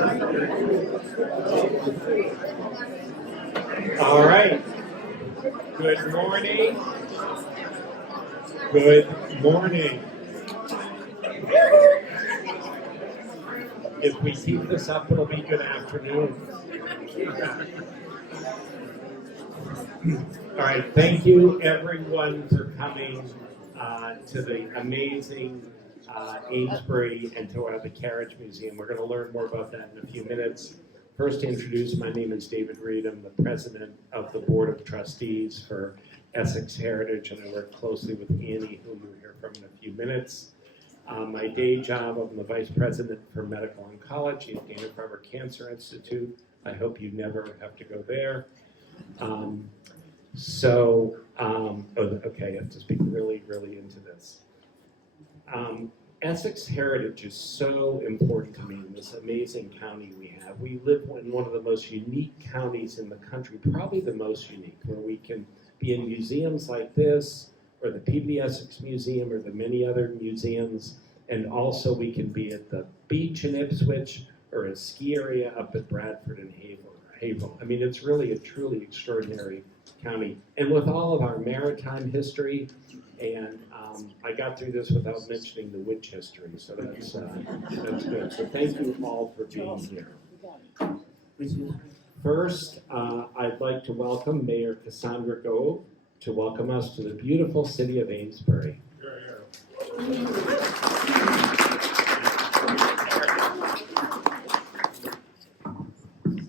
All right. Good morning. Good morning. If we keep this up, it'll be good afternoon. All right. Thank you, everyone, for coming to the amazing Amesbury and to the Carriage Museum. We're going to learn more about that in a few minutes. First, to introduce, my name is David Reed. I'm the president of the Board of Trustees for Essex Heritage, and I work closely with Annie, whom you'll hear from in a few minutes. My day job, I'm the vice president for medical oncology at Dana-Farber Cancer Institute. I hope you never have to go there. Okay, I have to speak really into this. Essex Heritage is so important to me in this amazing county we have. We live in one of the most unique counties in the country, probably the most unique, where we can be in museums like this, or the PB Essex Museum, or the many other museums, and also we can be at the beach in Ipswich, or a ski area up at Bradford and Haverhill. I mean, it's really a truly extraordinary county. And with all of our maritime history, and I got through this without mentioning the witch history, so that's good. So thank you all for being here. First, I'd like to welcome Mayor Cassandra Gove to welcome us to the beautiful city of Amesbury.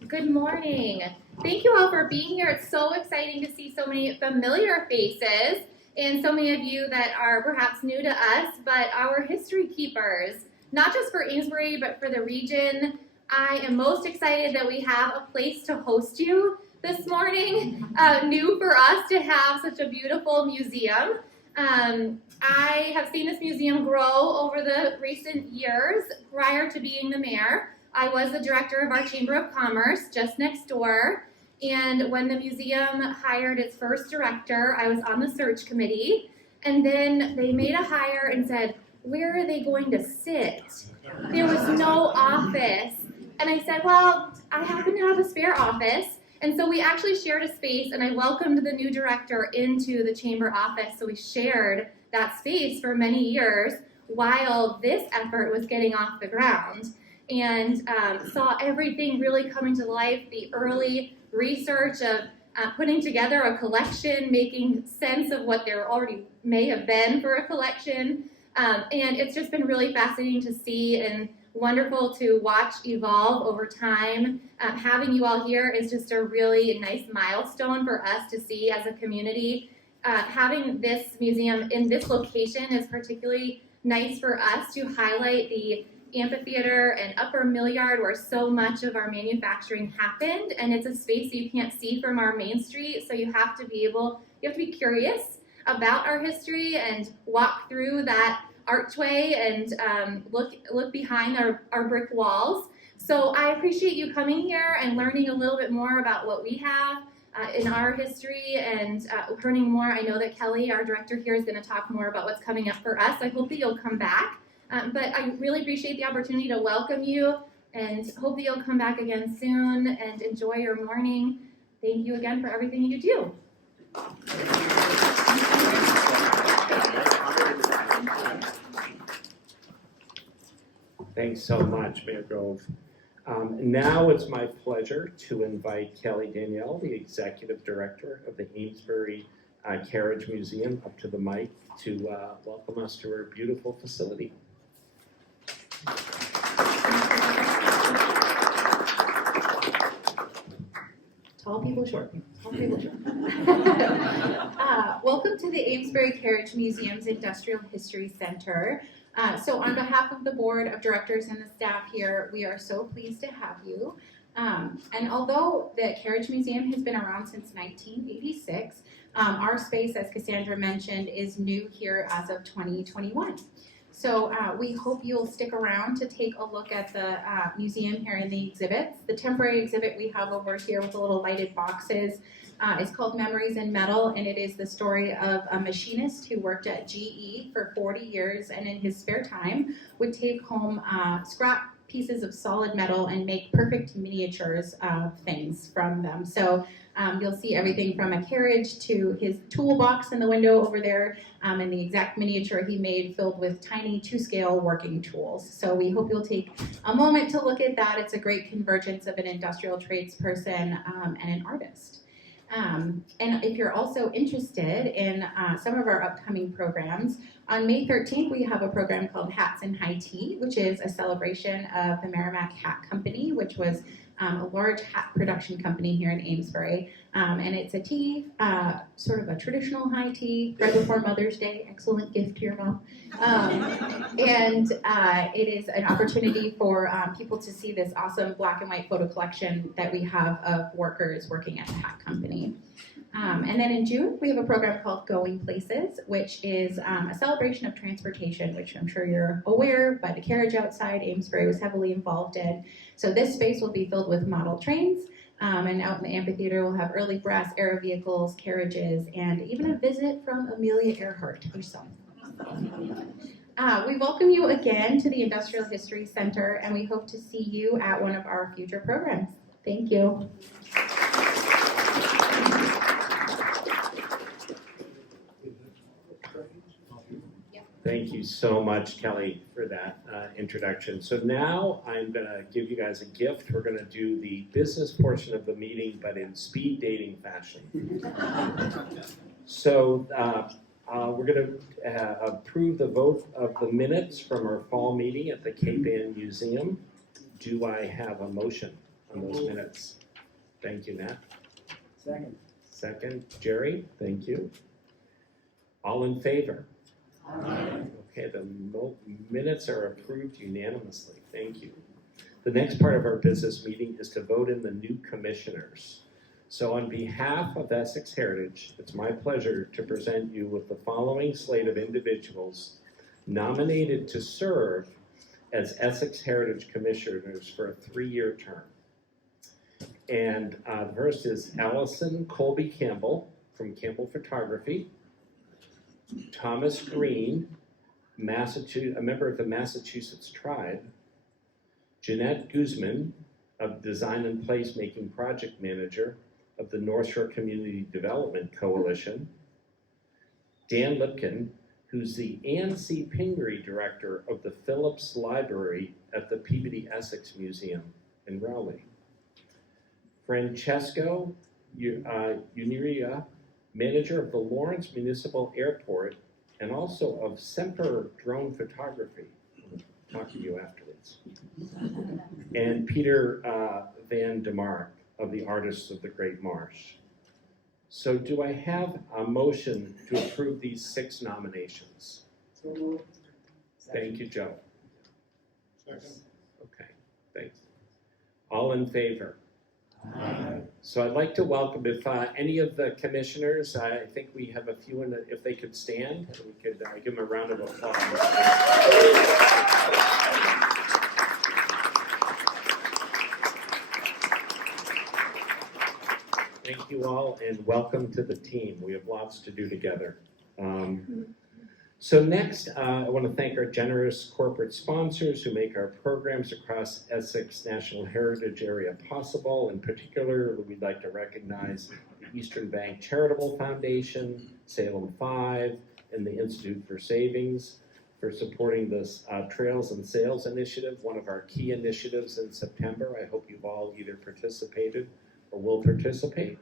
Good morning. Thank you all for being here. It's so exciting to see so many familiar faces and so many of you that are perhaps new to us, but our history keepers, not just for Amesbury, but for the region. I am most excited that we have a place to host you this morning. New for us to have such a beautiful museum. I have seen this museum grow over the recent years. Prior to being the mayor, I was the director of our Chamber of Commerce just next door. And when the museum hired its first director, I was on the search committee. And then they made a hire and said, where are they going to sit? There was no office. And I said, well, I happen to have a spare office. And so we actually shared a space, and I welcomed the new director into the chamber office. So we shared that space for many years while this effort was getting off the ground, and saw everything really coming to life, the early research of putting together a collection, making sense of what there already may have been for a collection. And it's just been really fascinating to see and wonderful to watch evolve over time. Having you all here is just a really nice milestone for us to see as a community. Having this museum in this location is particularly nice for us to highlight the amphitheater and upper mill yard where so much of our manufacturing happened, and it's a space you can't see from our main street, so you have to be curious about our history and walk through that archway and look behind our brick walls. So I appreciate you coming here and learning a little bit more about what we have in our history and learning more. I know that Kelly, our director here, is going to talk more about what's coming up for us. I hope that you'll come back. But I really appreciate the opportunity to welcome you and hope that you'll come back again soon and enjoy your morning. Thank you again for everything you do. Thanks so much, Mayor Gove. Now it's my pleasure to invite Kelly Danielle, the Executive Director of the Amesbury Carriage Museum, up to the mic to welcome us to her beautiful facility. Tall people, short people. Tall people, short. Welcome to the Amesbury Carriage Museum's Industrial History Center. So on behalf of the board of directors and the staff here, we are so pleased to have you. And although the Carriage Museum has been around since 1986, our space, as Cassandra mentioned, is new here as of 2021. So we hope you'll stick around to take a look at the museum here in the exhibits. The temporary exhibit we have over here with the little lighted boxes is called Memories in Metal, and it is the story of a machinist who worked at GE for 40 years and in his spare time would take home scrap pieces of solid metal and make perfect miniatures of things from them. So you'll see everything from a carriage to his toolbox in the window over there, and the exact miniature he made filled with tiny 2-scale working tools. So we hope you'll take a moment to look at that. It's a great convergence of an industrial tradesperson and an artist. And if you're also interested in some of our upcoming programs, on May 13th, we have a program called Hats and High Tea, which is a celebration of the Merrimack Hat Company, which was a large hat production company here in Amesbury. And it's a tea, sort of a traditional high tea, right before Mother's Day, excellent gift to your mom. And it is an opportunity for people to see this awesome black and white photo collection that we have of workers working at the hat company. And then in June, we have a program called Going Places, which is a celebration of transportation, which I'm sure you're aware by the carriage outside, Amesbury was heavily involved in. So this space will be filled with model trains, and out in the amphitheater we'll have early brass aero vehicles, carriages, and even a visit from Amelia Earhart herself. We welcome you again to the Industrial History Center, and we hope to see you at one of our future programs. Thank you. Thank you so much, Kelly, for that introduction. So now I'm going to give you guys a gift. We're going to do the business portion of the meeting, but in speed dating fashion. So we're going to approve the vote of the minutes from our fall meeting at the Cape Ann Museum. Do I have a motion on those minutes? Thank you, Nat. Second. Second, Jerry, thank you. All in favor? Aye. Okay, the minutes are approved unanimously. Thank you. The next part of our business meeting is to vote in the new commissioners. So on behalf of Essex Heritage, it's my pleasure to present you with the following slate of individuals nominated to serve as Essex Heritage Commissioners for a 3-year term. And the first is Allison Colby Campbell from Campbell Photography. Thomas Green, a member of the Massachusetts Tribe. Jeanette Guzman, of Design and Placemaking Project Manager of the North Shore Community Development Coalition. Dan Lipkin, who's the Ann C. Pingree Director of the Phillips Library at the Peabody Essex Museum in Raleigh. Francesco Uniria, Manager of the Lawrence Municipal Airport and also of Semper Drone Photography. I'll talk to you afterwards. And Peter Van de Mark of the Artists of the Great Marsh. So do I have a motion to approve these 6 nominations? So moved. Thank you, Joe. Second. Okay, thanks. All in favor? Aye. So I'd like to welcome, if any of the commissioners, I think we have a few, if they could stand, we could give them a round of applause. Thank you all, and welcome to the team. We have lots to do together. So next, I want to thank our generous corporate sponsors who make our programs across Essex National Heritage area possible. In particular, we'd like to recognize the Eastern Bank Charitable Foundation, Salem 5, and the Institute for Savings for supporting this Trails and Sales initiative, one of our key initiatives in September. I hope you've all either participated or will participate.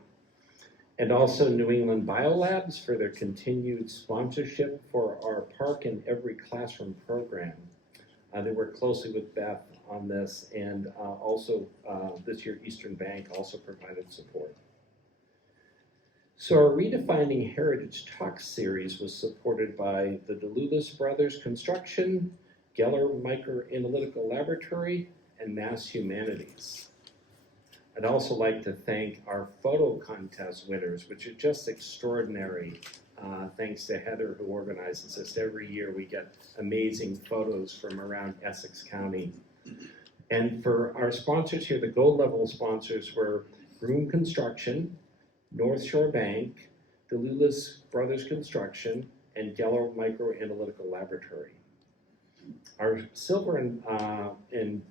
And also New England Biolabs for their continued sponsorship for our Park in Every Classroom program. They work closely with Beth on this, and also this year Eastern Bank also provided support. So our Redefining Heritage Talk series was supported by the DeLulis Brothers Construction, Geller Microanalytical Laboratory, and Mass Humanities. I'd also like to thank our photo contest winners, which are just extraordinary. Thanks to Heather, who organizes this. Every year we get amazing photos from around Essex County. And for our sponsors here, the gold level sponsors were Broom Construction, North Shore Bank, DeLulis Brothers Construction, and Geller Microanalytical Laboratory. Our silver and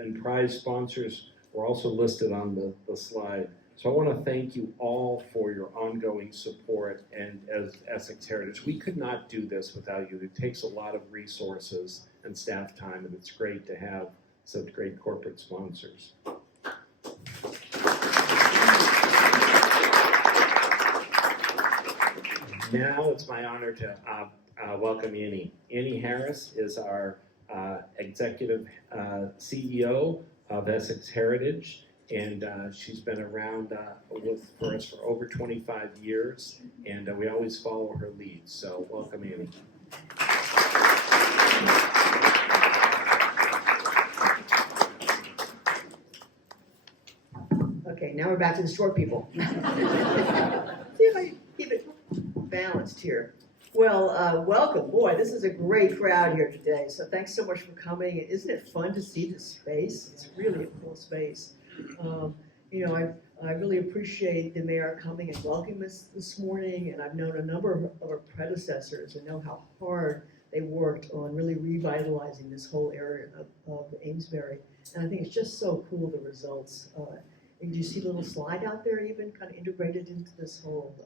and prize sponsors were also listed on the slide. So I want to thank you all for your ongoing support, and as Essex Heritage, we could not do this without you. It takes a lot of resources and staff time, and it's great to have such great corporate sponsors. Now it's my honor to welcome Annie. Annie Harris is our executive CEO of Essex Heritage, and she's been around for us for over 25 years, and we always follow her lead. So welcome, Annie. Okay, now we're back to the short people. See if I can keep it balanced here. Well, welcome. Boy, this is a great crowd here today, so thanks so much for coming. Isn't it fun to see this space? It's really a cool space. You know, I really appreciate the mayor coming and welcoming us this morning, and I've known a number of our predecessors and know how hard they worked on really revitalizing this whole area of Amesbury. And I think it's just so cool, the results. And you see the little slide out there even kind of integrated into this whole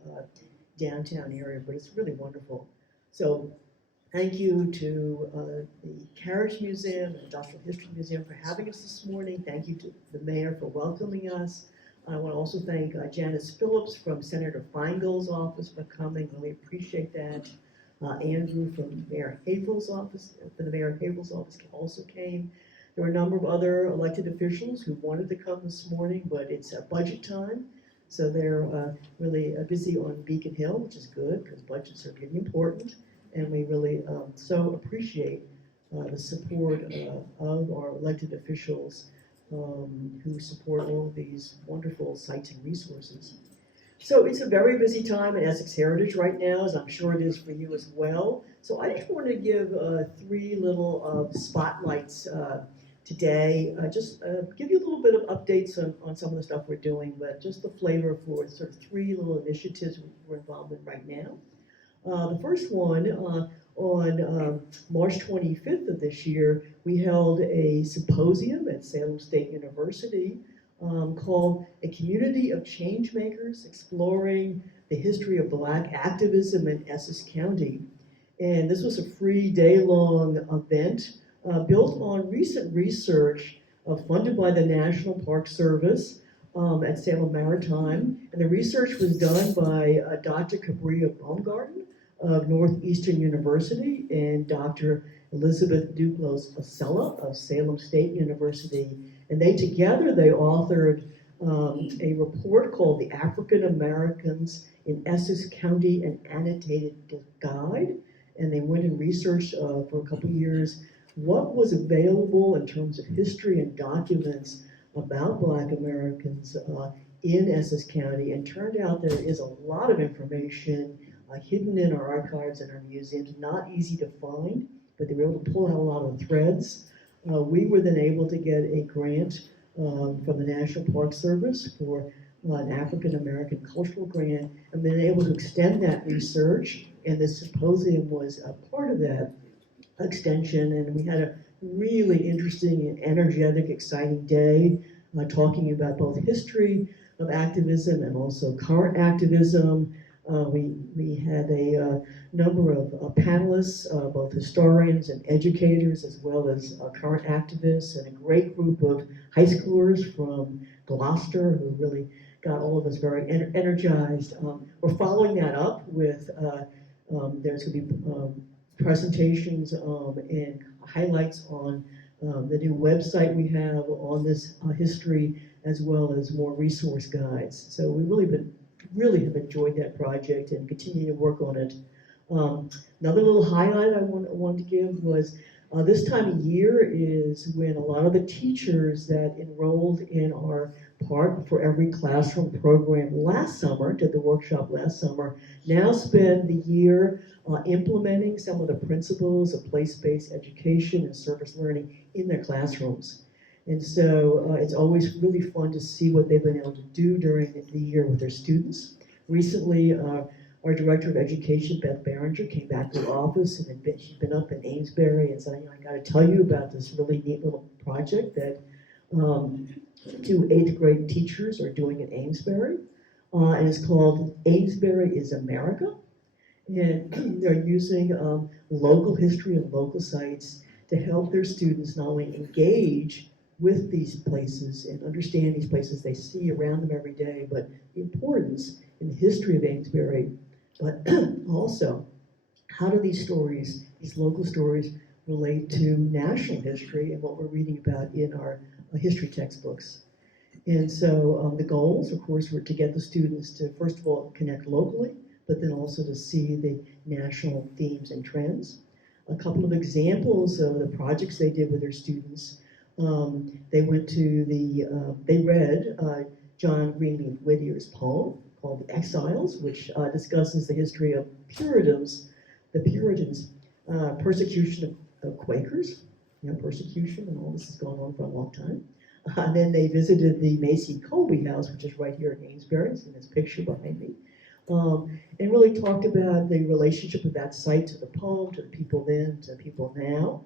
downtown area, but it's really wonderful. So thank you to the Carriage Museum and Industrial History Museum for having us this morning. Thank you to the mayor for welcoming us. I want to also thank Janice Phillips from Senator Feingold's office for coming. Really appreciate that. Andrew from Mayor Havel's office, also came. There were a number of other elected officials who wanted to come this morning, but it's budget time. So they're really busy on Beacon Hill, which is good because budgets are really important. And we really so appreciate the support of our elected officials who support all of these wonderful sites and resources. So it's a very busy time at Essex Heritage right now, as I'm sure it is for you as well. So I just want to give three little spotlights today. Just give you a little bit of updates on some of the stuff we're doing, but just the flavor for sort of three little initiatives we're involved in right now. The first one, on March 25th of this year, we held a symposium at Salem State University called A Community of Changemakers, Exploring the History of Black Activism in Essex County. And this was a free day-long event built on recent research funded by the National Park Service at Salem Maritime. And the research was done by Dr. Cabria Baumgarten of Northeastern University and Dr. Elizabeth Duclos-Acella of Salem State University. And they authored a report called The African Americans in Essex County, an Annotated Guide. And they went and researched for a couple years what was available in terms of history and documents about Black Americans in Essex County. And turned out there is a lot of information hidden in our archives and our museums, not easy to find, but they were able to pull out a lot of threads. We were then able to get a grant from the National Park Service for an African American cultural grant, and been able to extend that research, and the symposium was a part of that extension, and we had a really interesting and energetic, exciting day talking about both history of activism and also current activism. We had a number of panelists, both historians and educators, as well as current activists, and a great group of high schoolers from Gloucester who really got all of us very energized. We're following that up with, there's going to be presentations and highlights on the new website we have on this history, as well as more resource guides. So we really have enjoyed that project and continue to work on it. Another little highlight I wanted to give was this time of year is when a lot of the teachers that enrolled in our Part for Every Classroom program last summer, did the workshop last summer, now spend the year implementing some of the principles of place-based education and service learning in their classrooms. And so it's always really fun to see what they've been able to do during the year with their students. Recently, our Director of Education, Beth Barringer, came back to the office, and she's been up in Amesbury and said, I got to tell you about this really neat little project that Two 8th grade teachers are doing at Amesbury. And it's called Amesbury is America. And they're using local history and local sites to help their students not only engage with these places and understand these places they see around them every day, but the importance in the history of Amesbury, but also how do these stories, these local stories, relate to national history and what we're reading about in our history textbooks. And so the goals, of course, were to get the students to, first of all, connect locally, but then also to see the national themes and trends. A couple of examples of the projects they did with their students. They went to they read John Greenleaf Whittier's poem called The Exiles, which discusses the history of the Puritans, persecution of Quakers, persecution, and all this has gone on for a long time. And then they visited the Macy Colby House, which is right here in Amesbury, in this picture behind me, and really talked about the relationship of that site to the poem, to the people then, to the people now.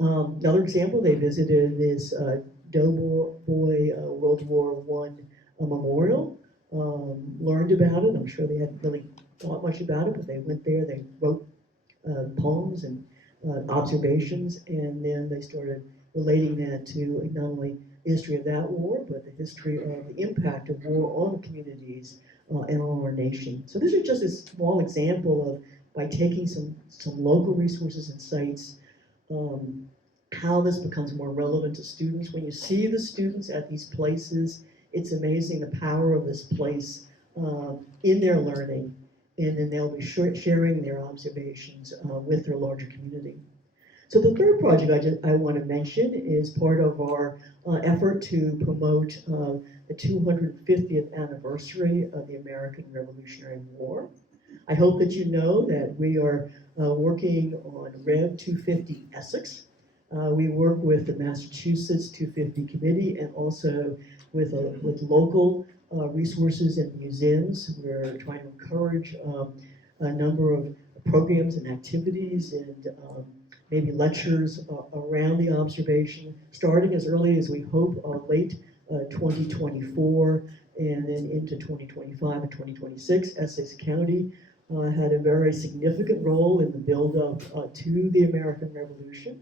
Another example, they visited this Doughboy World War I memorial, learned about it. I'm sure they hadn't really thought much about it, but they went there, they wrote poems and observations, and then they started relating that to not only the history of that war, but the history of the impact of war on communities and on our nation. So this is just a small example of, by taking some local resources and sites, how this becomes more relevant to students. When you see the students at these places, it's amazing the power of this place in their learning, and then they'll be sharing their observations with their larger community. So the third project I want to mention is part of our effort to promote the 250th anniversary of the American Revolutionary War. I hope that you know that we are working on Rev 250 Essex. We work with the Massachusetts 250 Committee and also with local resources and museums. We're trying to encourage a number of programs and activities and maybe lectures around the observation, starting as early as we hope late 2024 and then into 2025 and 2026. Essex County had a very significant role in the build-up to the American Revolution.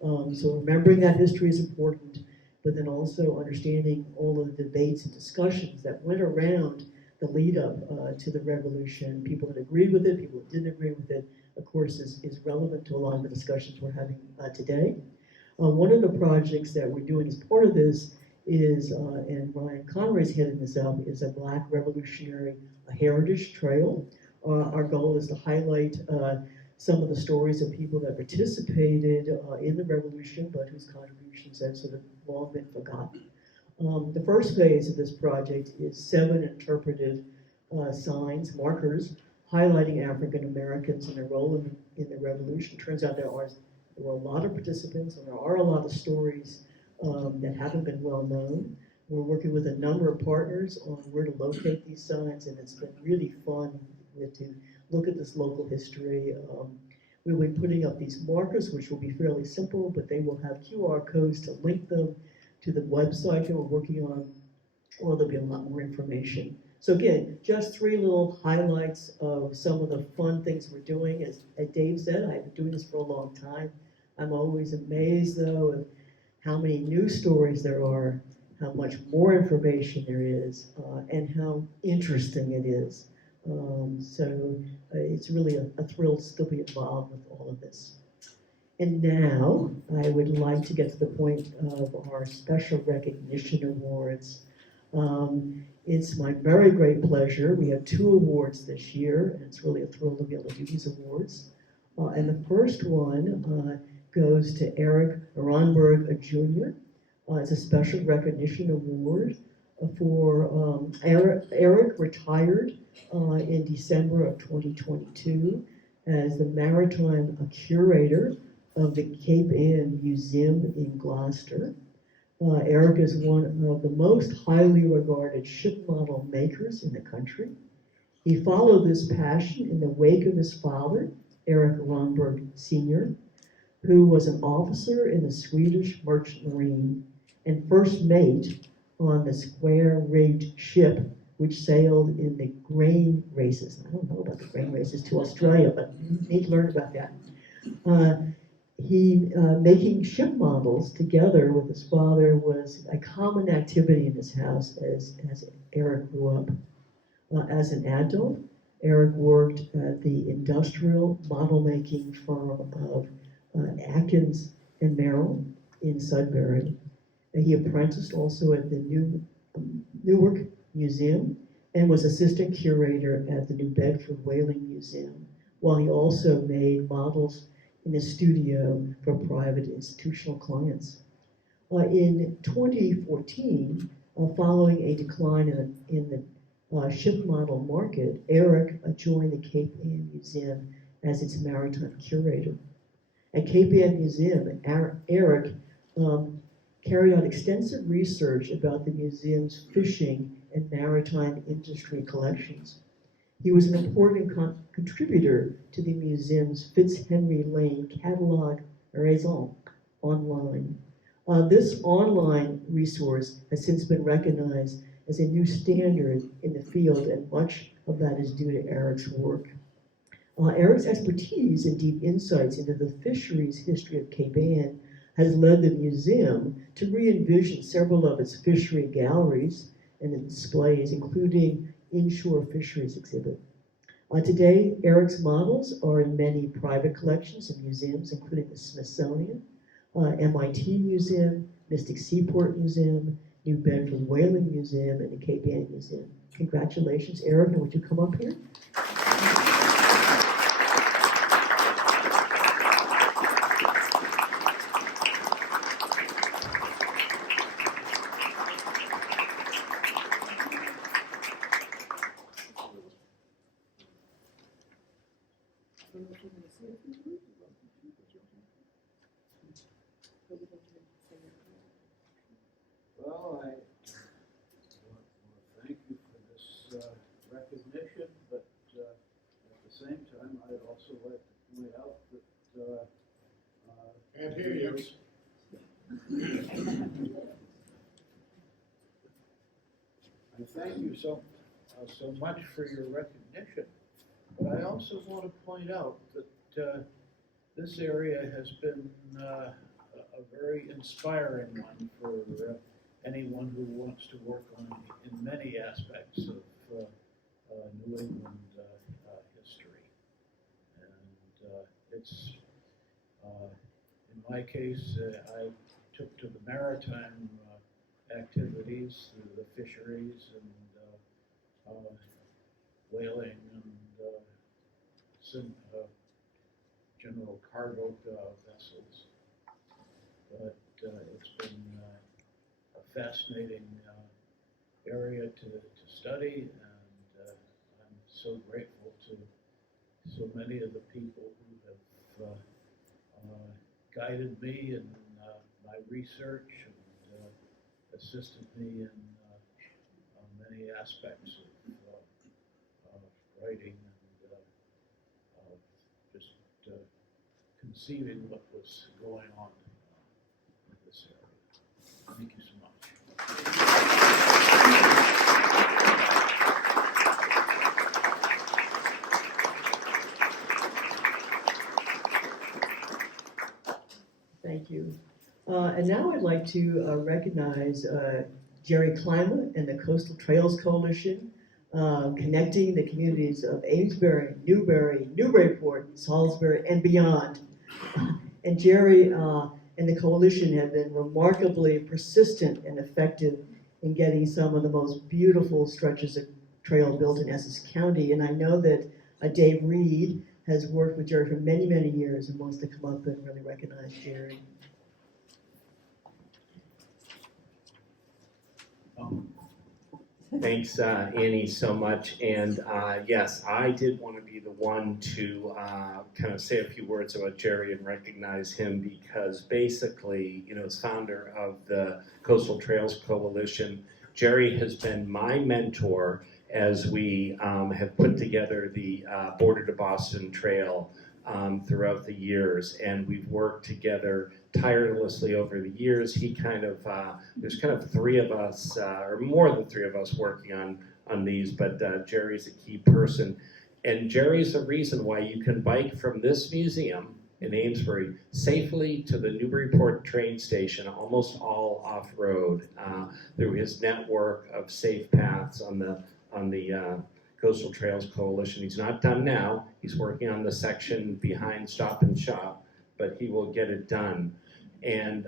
So remembering that history is important, but then also understanding all of the debates and discussions that went around the lead-up to the Revolution. People that agreed with it, people that didn't agree with it, of course, is relevant to a lot of the discussions we're having today. One of the projects that we're doing as part of this is, and Ryan Conray's heading this up, is a Black Revolutionary Heritage Trail. Our goal is to highlight some of the stories of people that participated in the Revolution, but whose contributions have sort of long been forgotten. The first phase of this project is 7 interpretive signs, markers, highlighting African Americans and their role in the Revolution. Turns out there were a lot of participants and there are a lot of stories that haven't been well known. We're working with a number of partners on where to locate these signs, and it's been really fun to look at this local history. We'll be putting up these markers, which will be fairly simple, but they will have QR codes to link them to the website that we're working on, or there'll be a lot more information. So again, just 3 little highlights of some of the fun things we're doing. As Dave said, I've been doing this for a long time. I'm always amazed, though, of how many new stories there are, how much more information there is, and how interesting it is. So it's really a thrill to still be involved with all of this. And now I would like to get to the point of our special recognition awards. It's my very great pleasure. We have 2 awards this year, and it's really a thrill to be able to do these awards. And the first one goes to Erik Ronnberg Jr. It's a special recognition award for Erik retired in December of 2022 as the maritime curator of the Cape Ann Museum in Gloucester. Erik is one of the most highly regarded ship model makers in the country. He followed this passion in the wake of his father, Erik Ronnberg Sr., who was an officer in the Swedish Merchant Marine. and first mate on the square-rigged ship which sailed in the grain races. I don't know about the grain races to Australia, but you need to learn about that. He making ship models together with his father was a common activity in his house as Erik grew up. As an adult, Erik worked at the industrial model making firm of Atkins and Merrill in Sudbury. He apprenticed also at the Newark Museum and was assistant curator at the New Bedford Whaling Museum, while he also made models in a studio for private institutional clients. In 2014, following a decline in the ship model market, Erik joined the Cape Ann Museum as its maritime curator. At Cape Ann Museum, Erik carried out extensive research about the museum's fishing and maritime industry collections. He was an important contributor to the museum's Fitzhenry Lane Catalogue Raison online. This online resource has since been recognized as a new standard in the field, and much of that is due to Erik's work. Erik's expertise and deep insights into the fisheries history of Cape Ann has led the museum to re-envision several of its fishery galleries and displays, including inshore fisheries exhibit. Today, Erik's models are in many private collections and museums, including the Smithsonian, MIT Museum, Mystic Seaport Museum, New Bedford Whaling Museum, and the Cape Ann Museum. Congratulations, Erik, and would you come up here? Well, I want to thank you for this recognition, but at the same time, I'd also like to point out that Can't hear you. I thank you so much for your recognition, but I also want to point out that this area has been a very inspiring one for anyone who wants to work on in many aspects of New England history. And it's, in my case, I took to the maritime activities, the fisheries and whaling and general cargo vessels. But it's been a fascinating area to study, and I'm so grateful to so many of the people who have guided me in my research and assisted me in many aspects of writing and just conceiving what was going on in this area. Thank you so much. Thank you. And now I'd like to recognize Jerry Klima and the Coastal Trails Coalition, connecting the communities of Amesbury, Newbury, Newburyport, Salisbury, and beyond. And Jerry and the coalition have been remarkably persistent and effective in getting some of the most beautiful stretches of trail built in Essex County. And I know that Dave Reed has worked with Jerry for many, many years and wants to come up and really recognize Jerry. Thanks, Annie, so much. And yes, I did want to be the one to kind of say a few words about Jerry and recognize him, because basically, you know, as founder of the Coastal Trails Coalition, Jerry has been my mentor as we have put together the Border to Boston Trail throughout the years, and we've worked together tirelessly over the years. He kind of, there's kind of three of us, or more than three of us working on these, but Jerry's a key person. And Jerry's the reason why you can bike from this museum in Amesbury safely to the Newburyport train station, almost all off-road, through his network of safe paths on the Coastal Trails Coalition. He's not done now. He's working on the section behind Stop and Shop, but he will get it done. And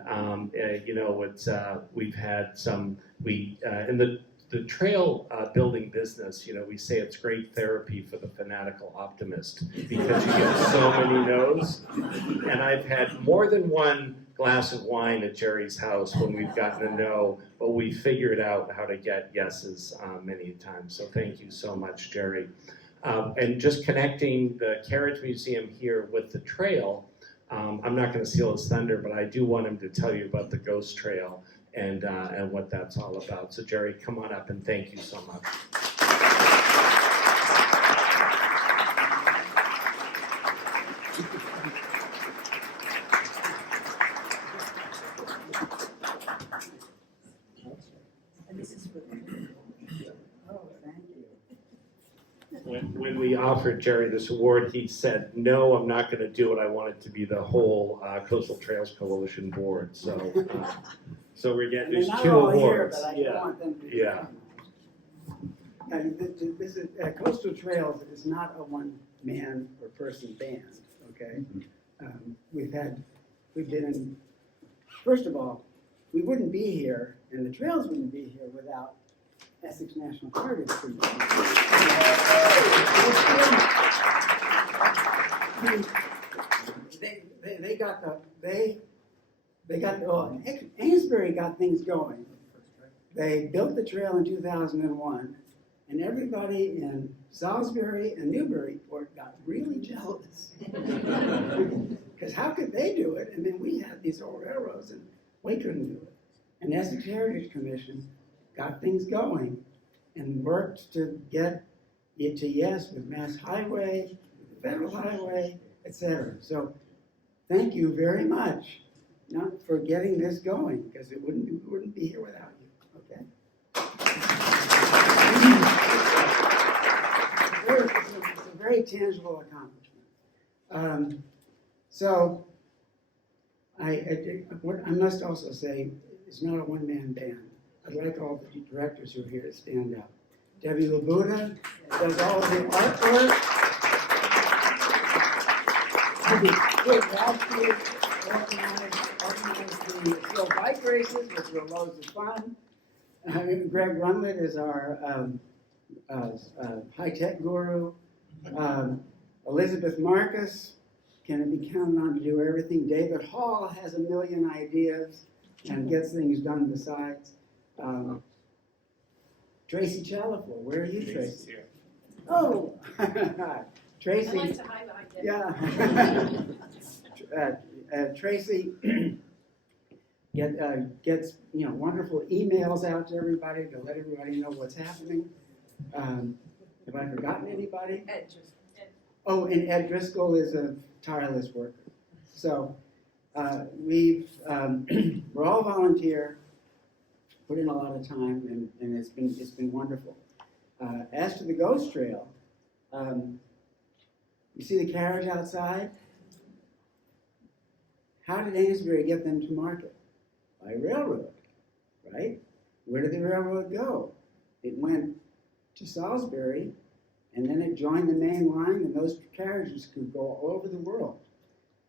you know, it's we've had some in the trail building business. You know, we say it's great therapy for the fanatical optimist because you get so many no's. And I've had more than one glass of wine at Jerry's house when we've gotten a no, but we figured out how to get yeses many times. So thank you so much, Jerry. And just connecting the Carriage Museum here with the trail, I'm not going to steal his thunder, but I do want him to tell you about the Ghost Trail and what that's all about. So Jerry, come on up and thank you so much. When we offered Jerry this award, he said, "No, I'm not going to do it. I want it to be the whole Coastal Trails Coalition board." So, so we're getting there's They're not two all awards. here, but I Yeah, want them to be yeah. recognized. I mean, this is Coastal Trails is not a one-man or person band. Okay, we've been in. First of all, we wouldn't be here, and the trails wouldn't be here without Essex National Heritage Commission. They got Amesbury got things going. They built the trail in 2001, and everybody in Salisbury and Newburyport got really jealous. Because how could they do it? And then we had these old railroads, and we couldn't do it. And the Essex Heritage Commission got things going and worked to get it to yes with Mass Highway, with the Federal Highway, etc. So thank you very much for getting this going, because we wouldn't be here without you. Okay. It's a very tangible accomplishment. So I must also say it's not a one-man band. I'd like all the directors who are here to stand up. Debbie Labuda does all of the artwork. Organized the slow bike races, which were loads of fun. Greg Ronnberg is our high-tech guru. Elizabeth Marcus can be counted on to do everything. David Hall has a million ideas and gets things done besides. Tracy Chalifour, where are you, Tracy? Here. Oh, Tracy. I like to hide behind you. Yeah. Tracy gets wonderful emails out to everybody to let everybody know what's happening. Have I forgotten anybody? Ed just. Oh, and Ed Driscoll is a tireless worker. So we're all volunteer, put in a lot of time, and it's been wonderful. As to the Ghost Trail, you see the carriage outside? How did Amesbury get them to market? By railroad, right? Where did the railroad go? It went to Salisbury, and then it joined the main line, and those carriages could go all over the world.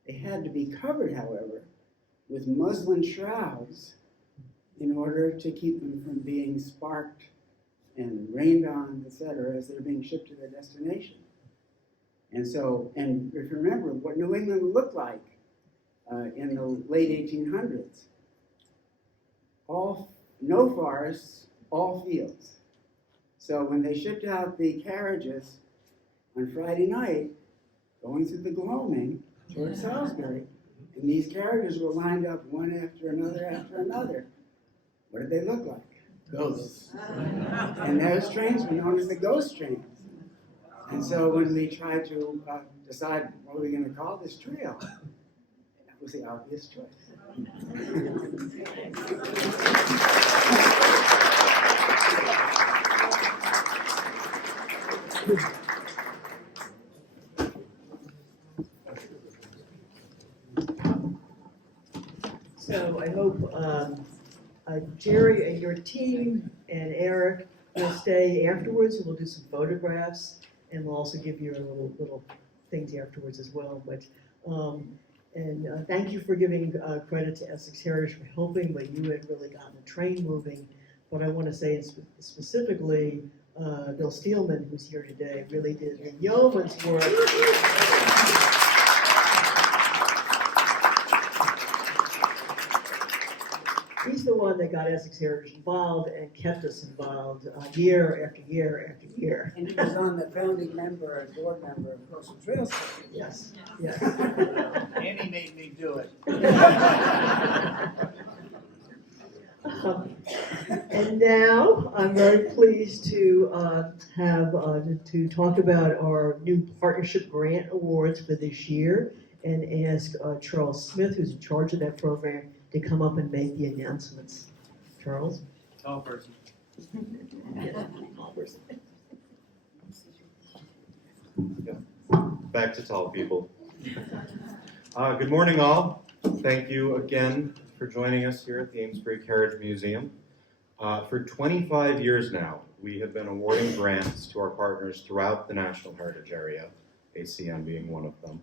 They had to be covered, however, with muslin shrouds in order to keep them from being sparked and rained on, etc., as they're being shipped to their destination. And so, and if you remember what New England looked like in the late 1800s, no forests, all fields. So when they shipped out the carriages on Friday night, going through the gloaming towards Salisbury, and these carriages were lined up one after another, what did they look like? Ghosts. And those trains were known as the ghost trains. And so when we tried to decide what we're going to call this trail, that was the obvious choice. So I hope Jerry and your team and Erik will stay afterwards, and we'll do some photographs, and we'll also give you a little things afterwards as well. But thank you for giving credit to Essex Heritage for helping when you had really gotten the train moving. But I want to say specifically, Bill Steelman, who's here today, really did a yeoman's work. He's the one that got Essex Heritage involved and kept us involved year after year after year. And he was on the founding member and board member of Coastal Trails. Yes, yes. Annie made me do it. And now I'm very pleased to to talk about our new Partnership Grant Awards for this year and ask Charles Smith, who's in charge of that program, to come up and make the announcements. Charles? Tall person. Back to tall people. Good morning, all. Thank you again for joining us here at the Amesbury Carriage Museum. For 25 years now, we have been awarding grants to our partners throughout the National Heritage area, ACM being one of them,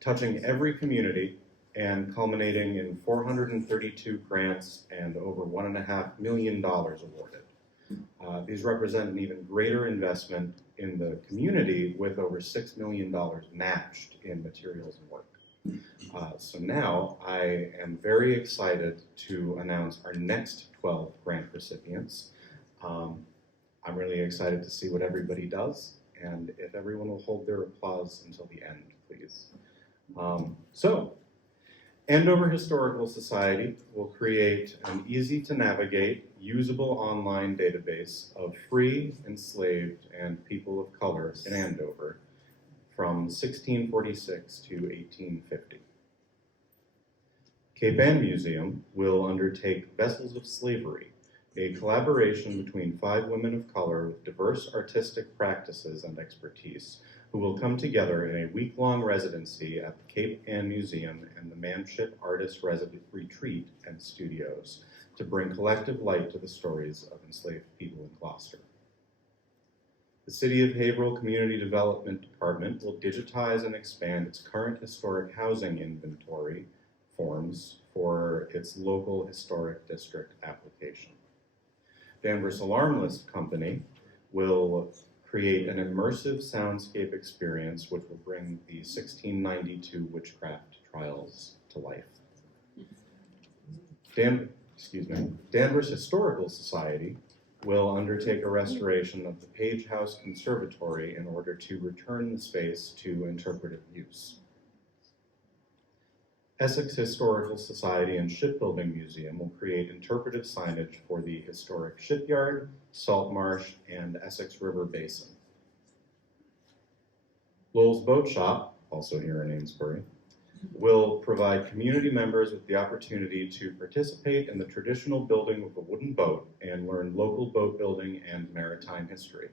touching every community and culminating in 432 grants and over $1.5 million awarded. These represent an even greater investment in the community with over $6 million matched in materials and work. So now I am very excited to announce our next 12 grant recipients. I'm really excited to see what everybody does, and if everyone will hold their applause until the end, please. Andover Historical Society will create an easy-to-navigate, usable online database of free, enslaved, and people of color in Andover from 1646 to 1850. Cape Ann Museum will undertake Vessels of Slavery, a collaboration between 5 women of color with diverse artistic practices and expertise, who will come together in a week-long residency at the Cape Ann Museum and the Manship Artist Retreat and Studios to bring collective light to the stories of enslaved people in Gloucester. The City of Haverhill Community Development Department will digitize and expand its current historic housing inventory forms for its local historic district application. Danvers Alarm List Company will create an immersive soundscape experience which will bring the 1692 witchcraft trials to life. Danvers Historical Society will undertake a restoration of the Page House Conservatory in order to return the space to interpretive use. Essex Historical Society and Shipbuilding Museum will create interpretive signage for the historic shipyard, salt marsh, and Essex River Basin. Lowell's Boat Shop, also here in Amesbury, will provide community members with the opportunity to participate in the traditional building of a wooden boat and learn local boat building and maritime history.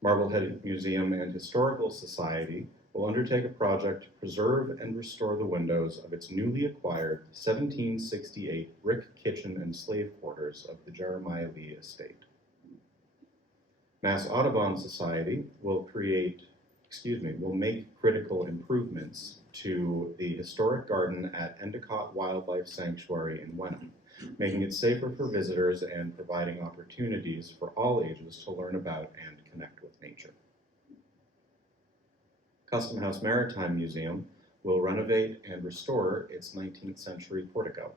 Marblehead Museum and Historical Society will undertake a project to preserve and restore the windows of its newly acquired 1768 brick kitchen and slave quarters of the Jeremiah Lee estate. Mass Audubon Society will make critical improvements to the historic garden at Endicott Wildlife Sanctuary in Wenham, making it safer for visitors and providing opportunities for all ages to learn about and connect with nature. Custom House Maritime Museum will renovate and restore its 19th century portico.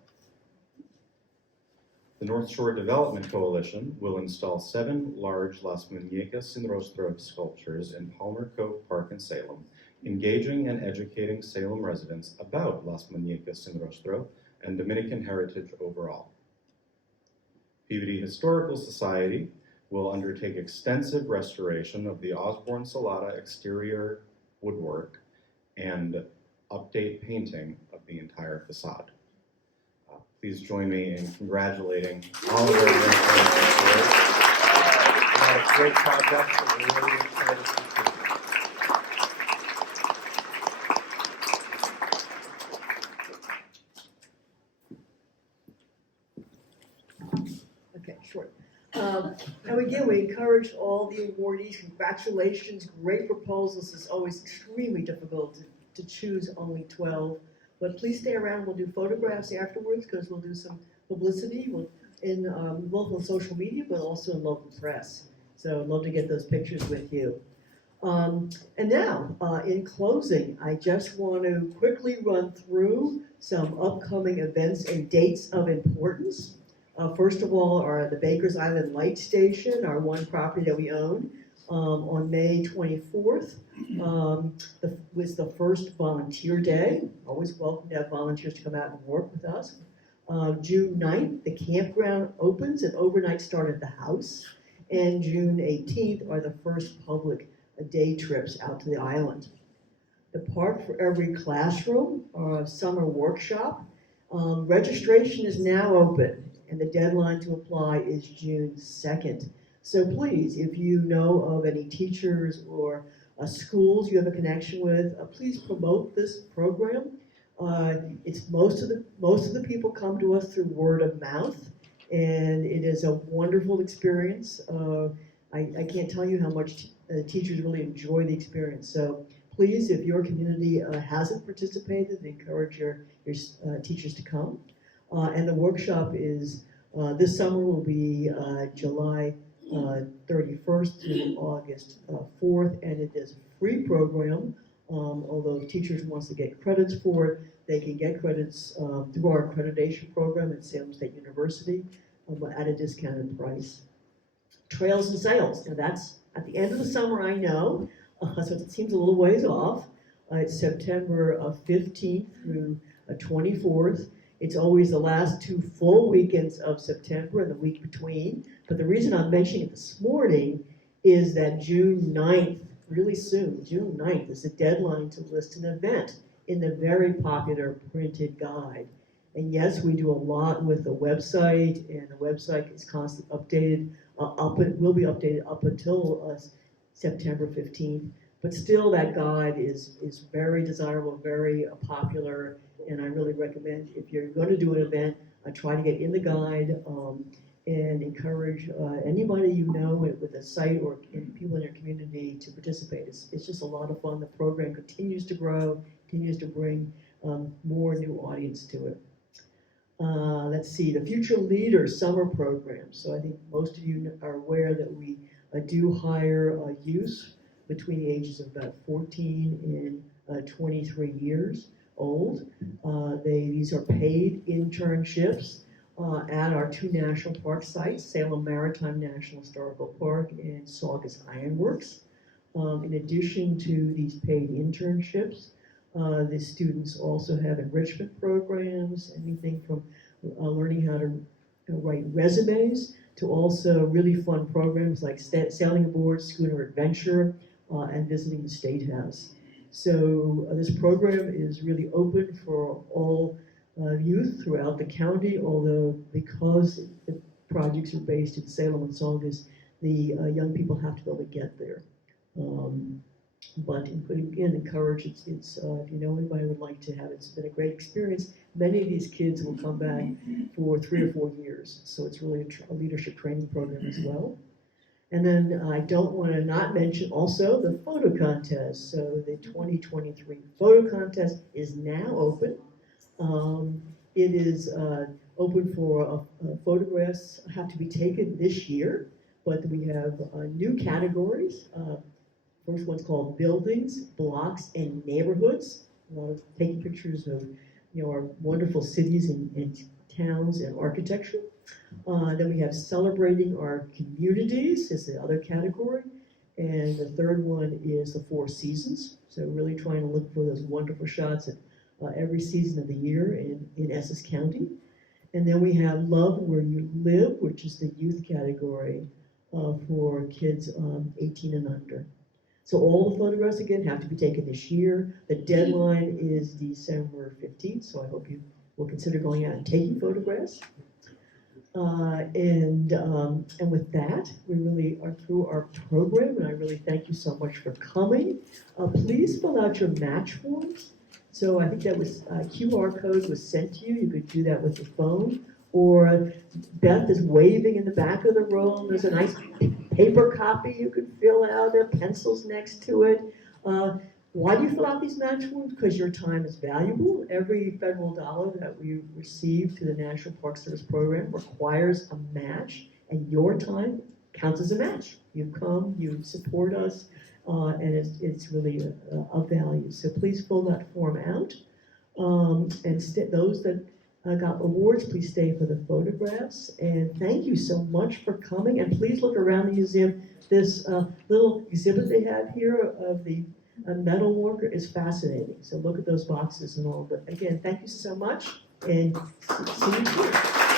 The North Shore Development Coalition will install 7 large Las Muñecas sin Rostro sculptures in Palmer Cove Park in Salem, engaging and educating Salem residents about Las Muñecas sin Rostro and Dominican heritage overall. Peabody Historical Society will undertake extensive restoration of the Osborne Salata exterior woodwork and update painting of the entire facade. Please join me in congratulating all of our residents. Great project, and we're really excited to see it. Okay, short. And again, we encourage all the awardees, congratulations, great proposals. It's always extremely difficult to choose only 12. But please stay around, we'll do photographs afterwards because we'll do some publicity in local social media, but also in local press. So I'd love to get those pictures with you. And now, in closing, I just want to quickly run through some upcoming events and dates of importance. First of all, the Bakers Island Light Station, our one property that we own, on May 24th, was the first volunteer day. Always welcome to have volunteers to come out and work with us. June 9th, the campground opens and overnight start at the house. And June 18th are the first public day trips out to the island. The Park for Every Classroom, our summer workshop. Registration is now open, and the deadline to apply is June 2nd. So please, if you know of any teachers or schools you have a connection with, please promote this program. It's most of the people come to us through word of mouth, and it is a wonderful experience. I can't tell you how much teachers really enjoy the experience. So please, if your community hasn't participated, encourage your teachers to come. And the workshop is this summer will be July 31st through August 4th, and it is a free program. Although if teachers wants to get credits for it, they can get credits through our accreditation program at Salem State University at a discounted price. Trails and Sails. Now that's at the end of the summer, I know, so it seems a little ways off. It's September 15th through 24th. It's always the last 2 full weekends of September and the week between. But the reason I'm mentioning it this morning is that June 9th, really soon, June 9th is the deadline to list an event in the very popular printed guide. And yes, we do a lot with the website, and the website is constantly updated. It will be updated up until September 15th. But still, that guide is very desirable, very popular, and I really recommend if you're going to do an event, try to get in the guide and encourage anybody you know with a site or people in your community to participate. It's just a lot of fun. The program continues to grow, continues to bring more new audience to it. Let's see, the Future Leaders Summer Program. So I think most of you are aware that we do hire youth between the ages of about 14 and 23 years old. These are paid internships at our 2 national park sites, Salem Maritime National Historical Park and Saugus Ironworks. In addition to these paid internships, the students also have enrichment programs, anything from learning how to write resumes to also really fun programs like sailing aboard, schooner adventure, and visiting the State House. So this program is really open for all youth throughout the county, although because the projects are based in Salem and Saugus, the young people have to be able to get there. But again, encourage, if you know anybody who would like to have it, it's been a great experience. Many of these kids will come back for 3 or 4 years, so it's really a leadership training program as well. And then I don't want to not mention also the photo contest. So the 2023 photo contest is now open. It is open for photographs have to be taken this year, but we have new categories. First one's called Buildings, Blocks, and Neighborhoods. Taking pictures of our wonderful cities and towns and architecture. Then we have Celebrating Our Communities is the other category. And the third one is the 4 Seasons. So really trying to look for those wonderful shots at every season of the year in Essex County. And then we have Love Where You Live, which is the youth category. for kids 18 and under. So all the photographs, again, have to be taken this year. The deadline is December 15th, so I hope you will consider going out and taking photographs. And with that, we really are through our program, and I really thank you so much for coming. Please fill out your match forms. So I think that was QR code was sent to you. You could do that with your phone. Or Beth is waving in the back of the room. There's a nice paper copy you could fill out. There are pencils next to it. Why do you fill out these match forms? Because your time is valuable. Every federal dollar that we receive through the National Park Service program requires a match, and your time counts as a match. You come, you support us, and it's really of value. So please fill that form out. And those that got awards, please stay for the photographs. And thank you so much for coming. And please look around the museum. This little exhibit they have here of the metal worker is fascinating. So look at those boxes and all. But again, thank you so much, and see you soon.